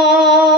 Oh.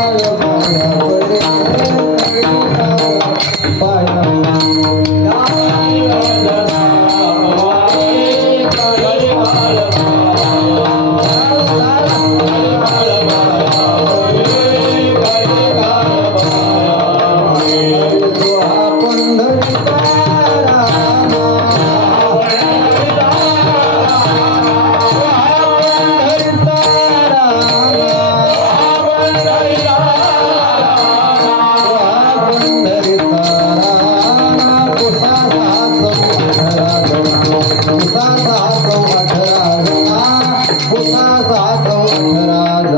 Glória चिंतिता